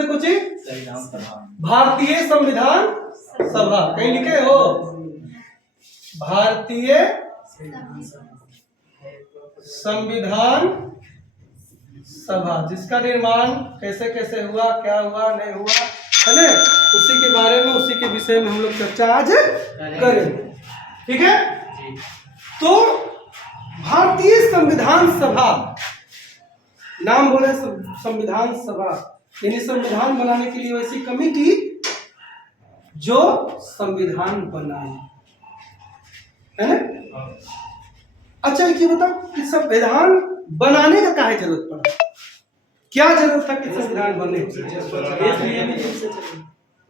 देखो जी, भारतीय संविधान सभा, कहीं लिखे हो भारतीय संविधान सभा, जिसका निर्माण कैसे कैसे हुआ, क्या हुआ नहीं हुआ, है ना, उसी के बारे में, उसी के विषय में हम लोग चर्चा आज करेंगे। ठीक है, तो भारतीय संविधान सभा, नाम बोले संविधान सभा, यानी संविधान बनाने के लिए वैसी कमेटी जो संविधान बनाए, है ना। अच्छा ये बताओ कि संविधान बनाने का काहे जरूरत पड़ा, क्या जरूरत था कि संविधान बने?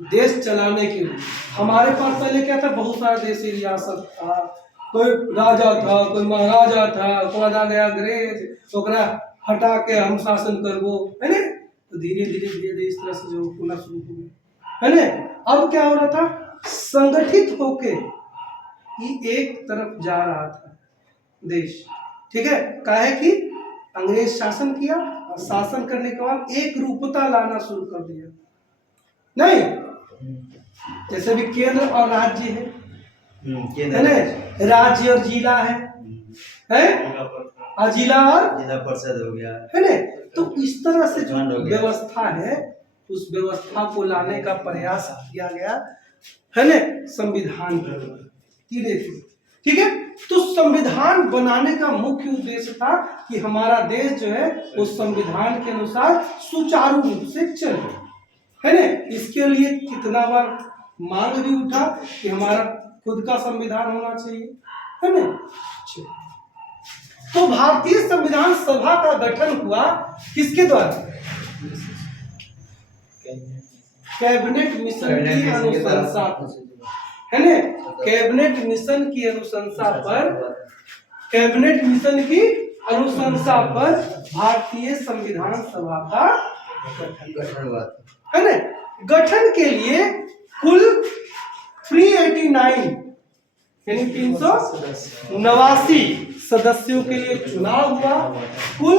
देश चलाने के लिए। हमारे पास पहले क्या था, बहुत सारा देशी रियासत था, कोई राजा था, कोई महाराजा था, कोई आ गया अंग्रेज, ओकरा हटा के हम शासन करबो, है ना। तो धीरे धीरे धीरे धीरे इस तरह से जो होना शुरू हो गया, है ना। अब क्या हो रहा था, संगठित होके ही एक तरफ जा रहा था देश। ठीक है, काहे कि अंग्रेज शासन किया और शासन करने के बाद एक रूपता लाना शुरू कर दिया। नहीं, जैसे भी केंद्र और राज्य है ना, राज्य और जिला है और जिला और जिला परिषद हो गया, है ना। तो इस तरह से जो व्यवस्था है, उस व्यवस्था को लाने का प्रयास किया गया, है ना, संविधान धीरे धीरे। ठीक है, तो संविधान बनाने का मुख्य उद्देश्य था कि हमारा देश जो है उस संविधान के अनुसार सुचारू रूप से चले, है ना। इसके लिए कितना बार मांग भी उठा कि हमारा खुद का संविधान होना चाहिए, है ना। तो भारतीय संविधान सभा का गठन हुआ किसके द्वारा? कैबिनेट मिशन की अनुशंसा, है ना। कैबिनेट मिशन की अनुशंसा पर, कैबिनेट मिशन की अनुशंसा पर भारतीय संविधान सभा का गठन हुआ, है ना। गठन के लिए कुल 389 यानी 389 सदस्यों के लिए चुनाव हुआ। कुल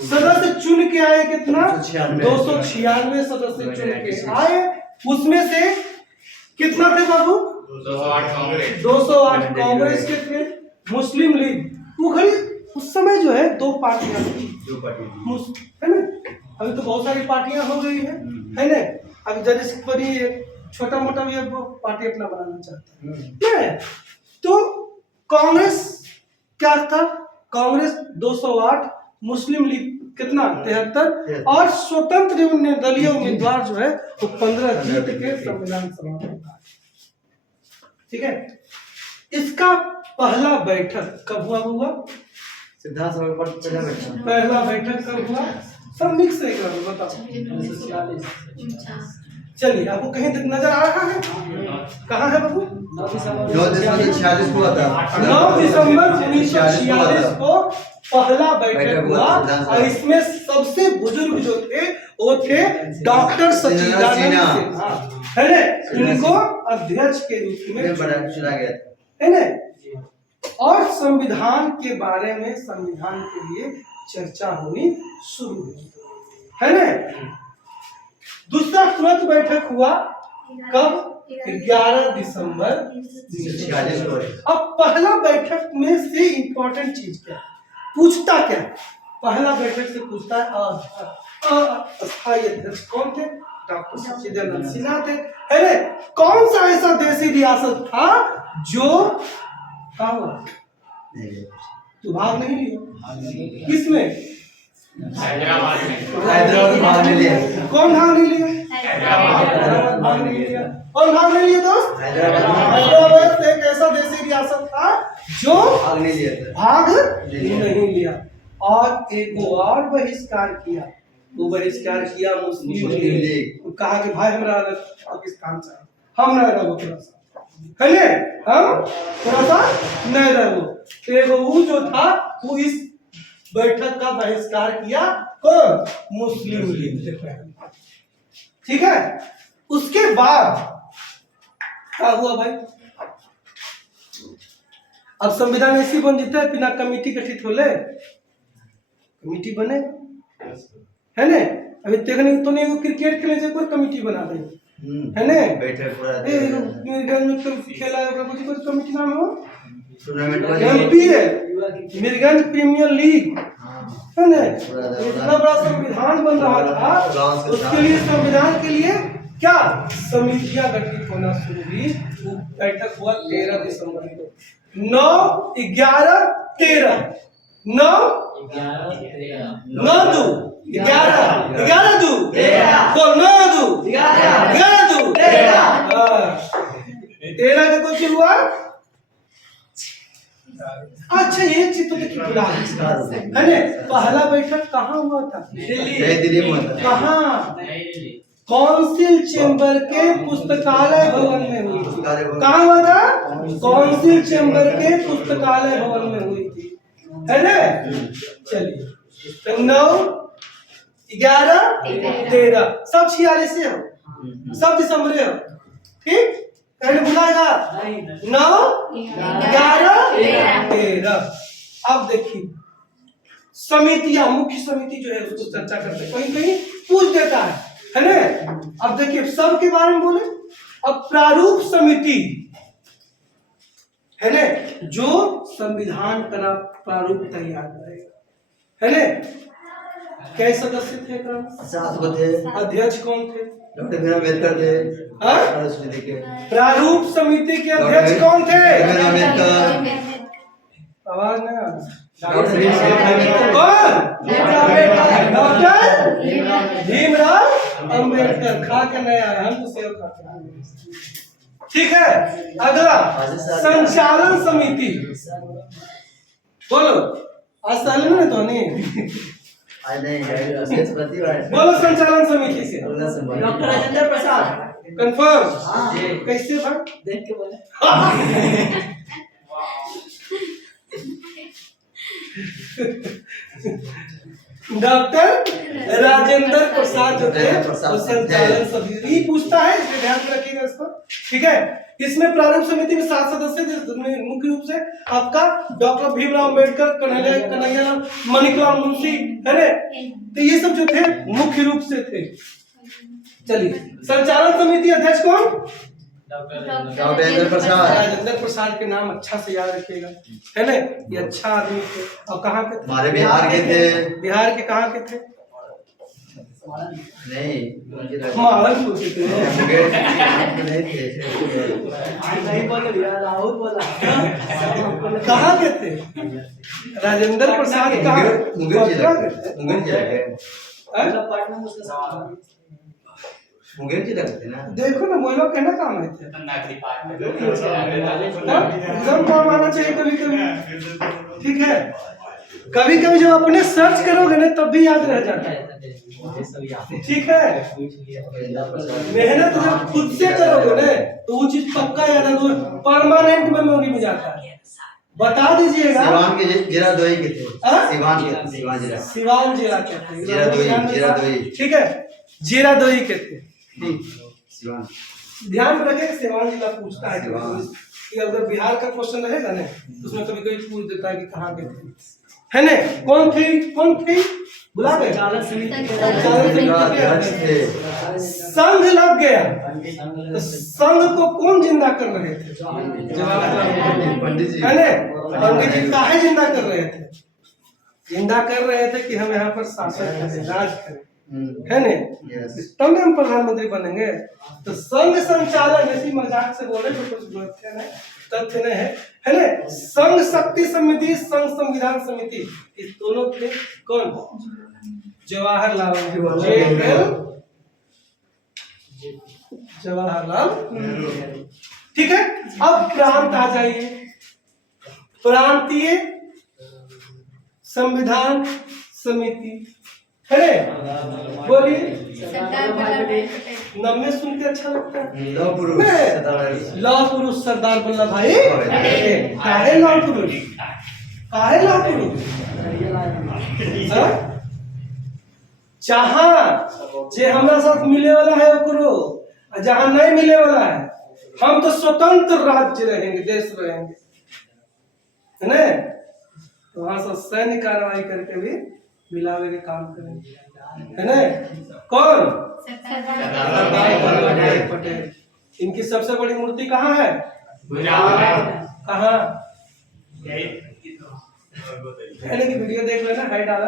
सदस्य चुन के आए कितना? 296 सदस्य चुन के आए। उसमें से कितना थे बाबू? 208 कांग्रेस के थे, मुस्लिम लीग वो खड़ी उस समय जो है दो पार्टियां थी, है ना। अभी तो बहुत सारी पार्टियां हो गई है ना। अभी जैसे बड़ी छोटा मोटा भी पार्टी अपना बनाना चाहता है। तो कांग्रेस क्या था? कांग्रेस 208, मुस्लिम लीग कितना? 73 और स्वतंत्र दलीय उम्मीदवार जो है वो 15 जीत के संविधान सभा में। ठीक है, इसका पहला बैठक कब हुआ? सिद्धांत सभा पर पहला बैठक कब हुआ? सब मिक्स है, बताओ। चलिए, आपको कहीं तक नजर आ रहा है? कहाँ है बाबू? 9 दिसंबर 1946 को हुआ था। 9 दिसंबर 1946 को पहला बैठक हुआ और इसमें सबसे बुजुर्ग जो थे वो थे डॉक्टर सच्चिदानंद सिन्हा, है ना। इनको अध्यक्ष के रूप में चुना गया था, है ना। और संविधान के बारे में, संविधान के लिए चर्चा होनी शुरू हुई, है ना। दूसरा तुरंत बैठक हुआ कब? 11 दिसंबर 1946 को। अब पहला बैठक में से इंपॉर्टेंट चीज क्या पूछता? क्या पहला बैठक से पूछता है अस्थायी अध्यक्ष कौन थे? डॉक्टर सच्चिदानंद सिन्हा थे, है ना। कौन सा ऐसा देशी रियासत था जो कहा हुआ तो भाग नहीं लिया? किसमें? हैदराबाद में भाग नहीं लिया। कौन भाग नहीं लिया? हैदराबाद भाग नहीं लिया। कौन भाग नहीं लिया दोस्त? हैदराबाद एक ऐसा देशी रियासत था जो भाग नहीं लिया था, भाग नहीं लिया। और एक और बहिष्कार किया, वो बहिष्कार किया मुस्लिम लीग। कहा कि भाई हमारा पाकिस्तान चाहिए, हम नहीं रहो थोड़ा सा, है ना, हम थोड़ा सा नहीं रहो। एक वो जो था वो इस बैठक का बहिष्कार किया, कौन? मुस्लिम लीग। ठीक है, उसके बाद क्या हुआ भाई? अब संविधान ऐसी बन जाता है बिना कमेटी गठित होले, कमेटी बने, है ना। अभी देखने तो नहीं क्रिकेट खेले से कोई कमेटी बना दे है ने बैठे पूरा मीरगंज में कब खेला है कोई कमेटी नाम हो tournament MPL Mirganj premier league है ना इतना बड़ा संविधान बन रहा था उसके लिए संविधान के लिए क्या समितियां गठित होना शुरू हुई। वो बैठक हुआ 13 दिसंबर को 9/11/13 13 का कुछ हुआ। अच्छा ये चीज तो देखिए है ना पहला बैठक कहाँ हुआ था दिल्ली में हुआ था कहाँ काउंसिल चेंबर के पुस्तकालय भवन में हुई थी। कहाँ हुआ था काउंसिल चेंबर के पुस्तकालय भवन में हुई थी है ना। चलिए 9/11/13 सब 46 से हो सब दिसंबर हो ठीक कहने बुलाएगा 9/11/13। अब देखिए समितियां मुख्य समिति जो है उसको चर्चा करते हैं कहीं कहीं पूछ देता है ना। अब देखिए सब के बारे में बोले। अब प्रारूप समिति है ना जो संविधान का प्रारूप तैयार करेगा है ना। कैसे सदस्य थे 7 को थे। अध्यक्ष कौन थे डॉक्टर भीम अम्बेडकर थे। प्रारूप समिति के अध्यक्ष कौन थे आवाज नहीं आ डॉक्टर भीमराव डॉक्टर भीमराव अम्बेडकर खा के नहीं आए हम तो सेव खाते हैं ठीक है। अगला संचालन समिति बोलो आज साल में तो नहीं आज नहीं बोलो संचालन समिति से डॉक्टर राजेंद्र प्रसाद कंफर्म कैसे भाई देख के बोले डॉक्टर राजेंद्र प्रसाद जो थे प्रसाद संचालन समिति पूछता है इसलिए ध्यान में रखिएगा इसको ठीक है। इसमें प्रारूप समिति में 7 सदस्य थे मुख्य रूप से आपका डॉक्टर भीमराव अम्बेडकर कन्हैयालाल मणिकलाल मुंशी है ना तो ये सब जो थे मुख्य रूप से थे। चलिए संचालन समिति अध्यक्ष कौन राजेंद्र प्रसाद के नाम अच्छा से याद रखिएगा है ना ये अच्छा आदमी थे। और कहाँ के थे हमारे बिहार के थे। बिहार के कहाँ के थे नहीं महाराष्ट्र के थे नहीं थे नहीं बोले यार राहुल बोला कहाँ के थे राजेंद्र प्रसाद कहाँ मुंगेर जिला के पटना मुझसे मुंगेर जिला के थे ना। देखो ना बोलो कहना काम है एकदम काम आना चाहिए कभी कभी ठीक है। कभी कभी जब अपने सर्च करोगे ना तब भी याद रह जाता है ठीक है। मेहनत जब खुद से करोगे ना तो वो चीज पक्का याद है परमानेंट मेमोरी में जाता है। बता दीजिएगा सिवान के जिला दोई के थे सिवान जिला के थे ठीक है जीरा दोई के थे सिवान ध्यान रखें सिवान जिला पूछता है कि अगर बिहार का क्वेश्चन रहेगा ना तो उसमें कभी कभी पूछ देता है कि कहाँ के थे है ना। कौन थी बुला गए संघ लग गया तो संघ को कौन जिंदा कर रहे थे जवाहरलाल पंडित जी है ना। पंडित जी काहे जिंदा कर रहे थे जिंदा कर रहे थे कि हम यहाँ पर शासक करें राज करें है ना तब हम प्रधानमंत्री बनेंगे। तो संघ संचालन ऐसी मजाक से बोले तो कुछ तथ्य नहीं है ना। संघ शक्ति समिति संघ संविधान समिति इस दोनों थे कौन जवाहरलाल ठीक है। अब प्रांत आ जाइए प्रांतीय संविधान समिति है बोलिए नाम में सुन के अच्छा लगता है लौह पुरुष सरदार वल्लभ भाई काहे लौह पुरुष जहाँ जे हमारा साथ मिले वाला है ओकरो जहाँ नहीं मिले वाला है हम तो स्वतंत्र राज्य रहेंगे देश रहेंगे है ना। तो वहां से सैन्य कार्रवाई करके भी मिलावे के काम करेंगे है ना? कौन? सरदार वल्लभाई पटेल। इनकी सबसे बड़ी मूर्ति कहाँ है? कहाँ? मैंने की वीडियो देख लेना, है डाला।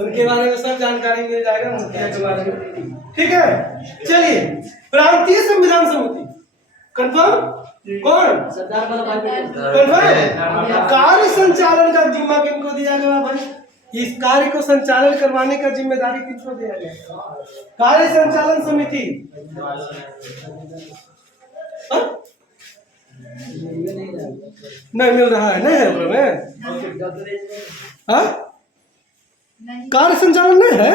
उनके बारे में सब जानकारी मिल जाएगा मूर्तियों के बारे में, ठीक है? चलिए, प्रांतीय संविधान समिति कंफर्म? कौन? सरदार वल्लभाई पटेल। कंफर्म? कार्य संचालन का जिम्मा किनको दिया गया भाई? इस कार्य को संचालन करवाने का जिम्मेदारी किसको दिया गया? कार्य संचालन समिति। हाँ? नहीं मिल रहा है, नहीं है में? हाँ? कार्य संचालन नहीं है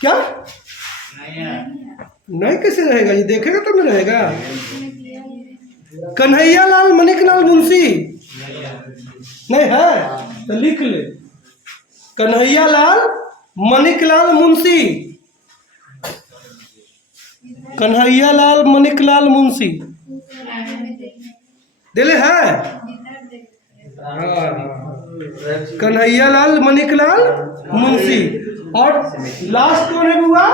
क्या? नहीं कैसे रहेगा? ये देखेगा तब नहीं रहेगा। कन्हैया लाल मणिकलाल मुंशी नहीं है तो लिख ले, कन्हैया लाल मणिकलाल मुंशी, कन्हैया लाल मणिकलाल मुंशी दिले है। कन्हैया लाल मणिकलाल मुंशी। और लास्ट कौन है बुआ?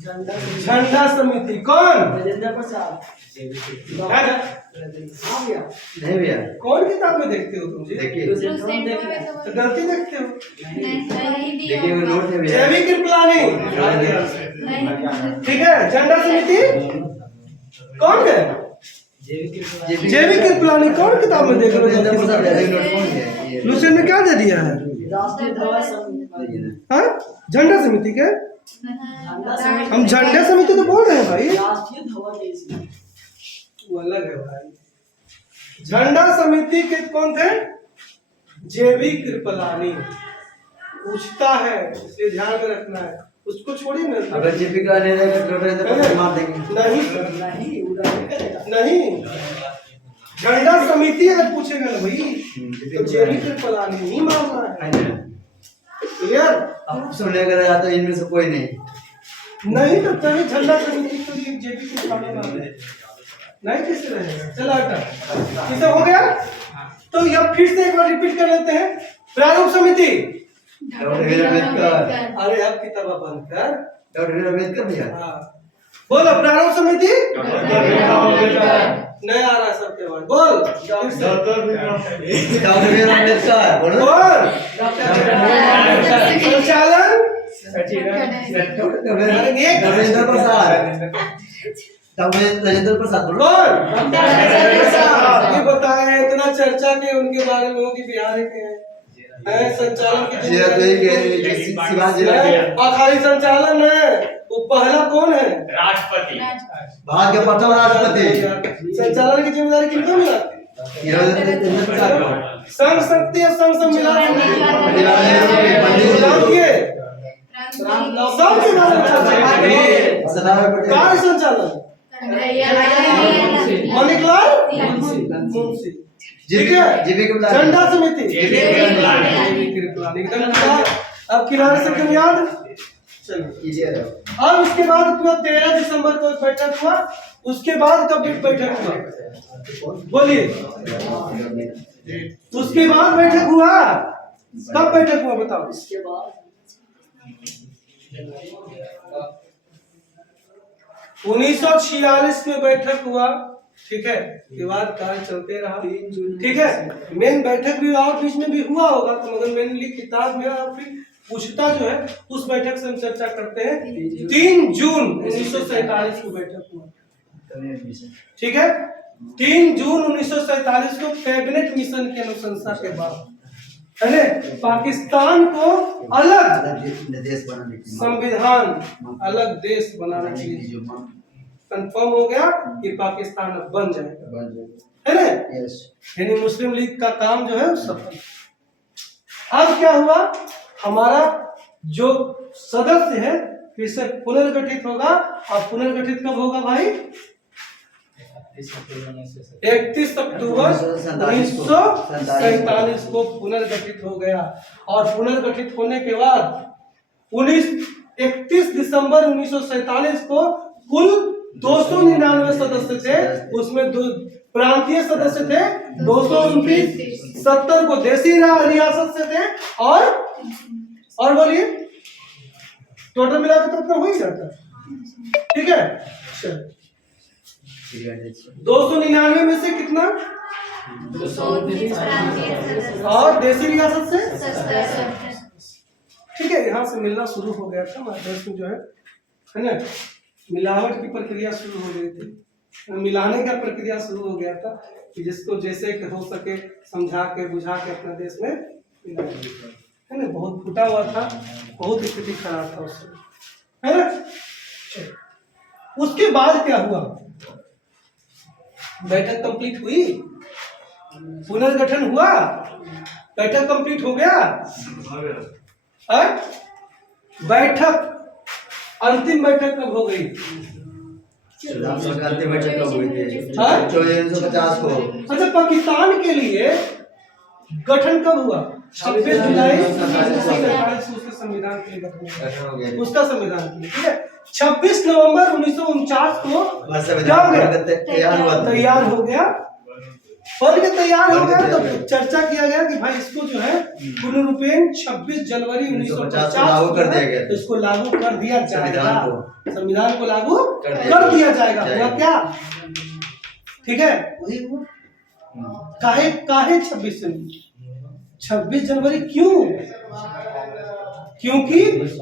झंडा समिति। कौन? राजेंद्र प्रसाद। है ना? हाँ भैया। नहीं भैया, कौन किताब में देखते हो तुम जी? देखिए तो गलती देखते हो। देखिए वो नोट है भैया। जैविक कृपलानी, ठीक है। झंडा समिति कौन है? जैविक कृपलानी कौन किताब में देख रहे राजेंद्र प्रसाद हो? जैविक नोट कौन है? लुसेन ने क्या दे दिया है? राष्ट्रीय धवा समिति। हाँ? झंडा समिति के? हम झंडा समिति तो बोल रहे हैं भाई, राष्ट्रीय धवा देश। वो अलग है भाई। झंडा समिति के कौन थे? जैविक कृपलानी। पूछता है इसलिए ध्यान में रखना है, उसको छोड़िए ना। अगर जीपी का ले तो मार देंगे। नहीं नहीं उड़ान करेगा। नहीं, झंडा समिति अगर पूछेगा ना भाई तो जैविक कृपलानी नहीं मानना है। क्लियर? अब सुनने का रहा तो इनमें से कोई नहीं। नहीं तो तभी झंडा समिति को ये जैविक कृपलानी मानना है। नहीं कैसे रहेगा? चलो हटा, ये सब हो गया। तो यह फिर से एक बार रिपीट कर लेते हैं। प्रारूप समिति, डॉक्टर वीर अम्बेडकर। अरे अब किताब बंद कर। डॉक्टर वीर अम्बेडकर भैया। हाँ बोलो, प्रारूप समिति नहीं आ रहा सबके बाद। बोल डॉक्टर वीर अम्बेडकर बोलो। बोल संचालन राजेंद्र प्रसाद। राजेंद्र प्रसाद बोलो। बोल ये बताए इतना चर्चा के उनके बारे में हो कि बिहार के हैं। संचालन की जिला तो एक है, सिवान जिला के। और खाली संचालन है, वो पहला कौन है? राष्ट्रपति। भारत के प्रथम राष्ट्रपति। संचालन की जिम्मेदारी किनको मिला? राजेंद्र प्रसाद को। संघ शक्ति और संघ सम्मेलन नाम किए सब के बारे में चर्चा की। सरदार पटेल। कार्य संचालन मणिकलाल मुंशी, ठीक है। जीपी का झंडा समिति जैविक कृपलानी, एकदम क्लियर। अब किनारे से कम याद। चलिए इजी है। अब इसके बाद अपना 13 दिसंबर को एक बैठक हुआ। उसके बाद कब बैठक हुआ? बोलिए। उसके बाद बैठक हुआ। कब बैठक हुआ बताओ? इसके बाद 1946 में बैठक हुआ, ठीक है। के बाद कार्य चलते रहा, ठीक है। मेन बैठक भी और बीच में भी हुआ होगा, तो मगर मेनली किताब में और फिर पूछता जो है उस बैठक से हम चर्चा करते हैं। 3 जून 1947 को बैठक हुआ, ठीक है। 3 जून 1947 को कैबिनेट मिशन की अनुशंसा के बाद है ना, पाकिस्तान को अलग देश बनाने की संविधान, अलग देश बनाने के लिए कंफर्म हो गया कि पाकिस्तान अब बन जाएगा, है ना। यानी मुस्लिम लीग का काम जो है सफल। अब क्या हुआ? हमारा जो सदस्य है फिर से पुनर्गठित होगा। और पुनर्गठित कब होगा भाई? 31 अक्टूबर 1947 को पुनर्गठित हो गया। और पुनर्गठित होने के बाद 31 दिसंबर 1947 को कुल 299 सदस्य थे। उसमें प्रांतीय सदस्य थे 229, 70 को देसी रियासत से थे और बोलिए टोटल मिलाकर तो इतना हो ही जाता है। ठीक है, चलो 299 में से कितना और देसी रियासत से? ठीक है, यहाँ से मिलना शुरू हो गया था मध्यप्रदेश में जो है ना, मिलावट की प्रक्रिया शुरू हो गई थी, मिलाने का प्रक्रिया शुरू हो गया था कि जिसको जैसे हो सके समझा के बुझा के अपने देश में मिला, है ना। बहुत फूटा हुआ था, बहुत स्थिति खराब था उस समय, है ना। उसके बाद क्या हुआ, बैठक कंप्लीट हुई, पुनर्गठन हुआ, बैठक कंप्लीट हो गया। बैठक अंतिम बैठक कब हो गई? अंतिम बैठक कब हुई थी? हाँ? 1950 को। अच्छा, पाकिस्तान के लिए गठन कब हुआ? 26 जुलाई 1947 उसके संविधान के लिए गठन हो गया। उसका संविधान के लिए, ठीक है। 26 नवंबर 1949 को क्या हो गया? तैयार हो गया, बन के तैयार हो गया। तो चर्चा किया गया कि भाई इसको जो है पूर्ण रूपेण 26 जनवरी 1950 को लागू कर दिया गया, तो इसको लागू कर दिया जाएगा, संविधान को लागू कर दिया जाएगा। हुआ क्या? ठीक है, वही हुआ। काहे 26 जनवरी क्यों? क्योंकि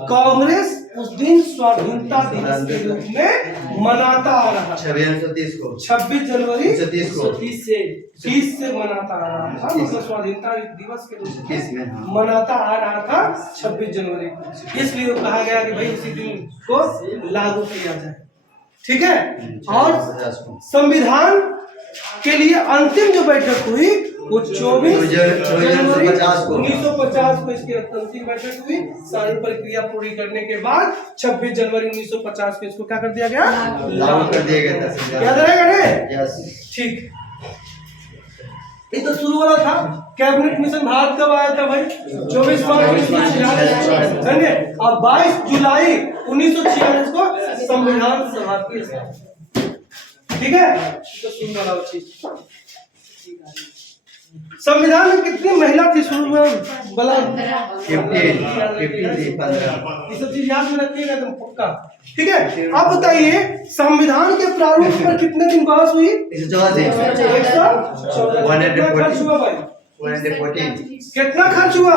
कांग्रेस उस दिन स्वाधीनता दिवस के रूप में मनाता आ रहा था। 26 जनवरी 30 से मनाता आ रहा था, मतलब स्वाधीनता दिवस के रूप में मनाता आ रहा था 26 जनवरी, इसलिए कहा गया कि भाई इसी दिन को लागू किया जाए। ठीक है, और संविधान के लिए अंतिम जो बैठक हुई वो 24 जनवरी 1950 को इसकी अंतिम बैठक हुई। सारी प्रक्रिया पूरी करने के बाद 26 जनवरी 1950 को इसको क्या कर दिया गया? लागू कर दिया गया था। याद रहेगा ने? यस। ठीक, ये तो शुरू वाला था। कैबिनेट मिशन भारत कब आया था भाई? 24 मार्च 1946 है ना, और 22 जुलाई 1946 को संविधान सभा की स्थापना। ठीक है, तो सुन वाला चीज। संविधान में कितनी महिला थी शुरू में? बला 15 ये सब चीज याद में रखिएगा एकदम पक्का। ठीक है, अब बताइए संविधान के प्रारूप पर कितने दिन बहस हुई? 114 कितना खर्च हुआ?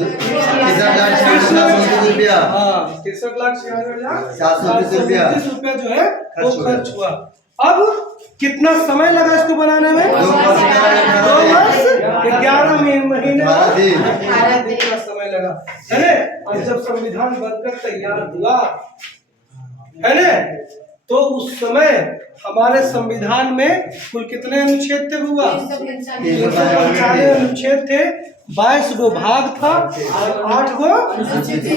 63,730 रुपया। हाँ, 63,96,730 730 रुपया जो है वो खर्च हुआ। अब कितना समय लगा इसको बनाने में? 2 वर्ष 11 महीने 18 दिन का समय लगा, है ना। और जब संविधान बनकर तैयार हुआ, है ना, तो उस समय हमारे संविधान में कुल कितने अनुच्छेद थे हुआ? 395 अनुच्छेद थे, 22 गो भाग था और 8 गो अनुसूची था,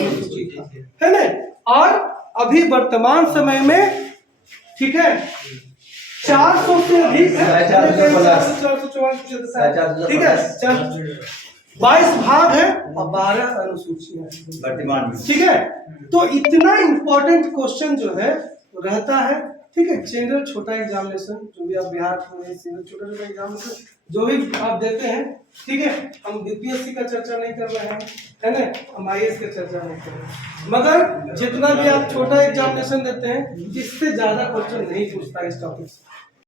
है ना। और अभी वर्तमान समय में, ठीक है, 400 से अधिक है, 444, ठीक है, 22 भाग है और 12 अनुसूचियां वर्तमान में। ठीक है, तो इतना इम्पोर्टेंट क्वेश्चन जो है रहता है। ठीक है, जनरल छोटा एग्जामिनेशन जो भी आप बिहार में छोटा छोटा एग्जामिनेशन जो भी आप देते हैं, ठीक है, हम बीपीएससी का चर्चा नहीं कर रहे हैं, है ना, हम आईएएस का चर्चा नहीं कर रहे हैं, मगर जितना भी आप छोटा एग्जामिनेशन देते हैं इससे ज्यादा क्वेश्चन नहीं पूछता इस टॉपिक से।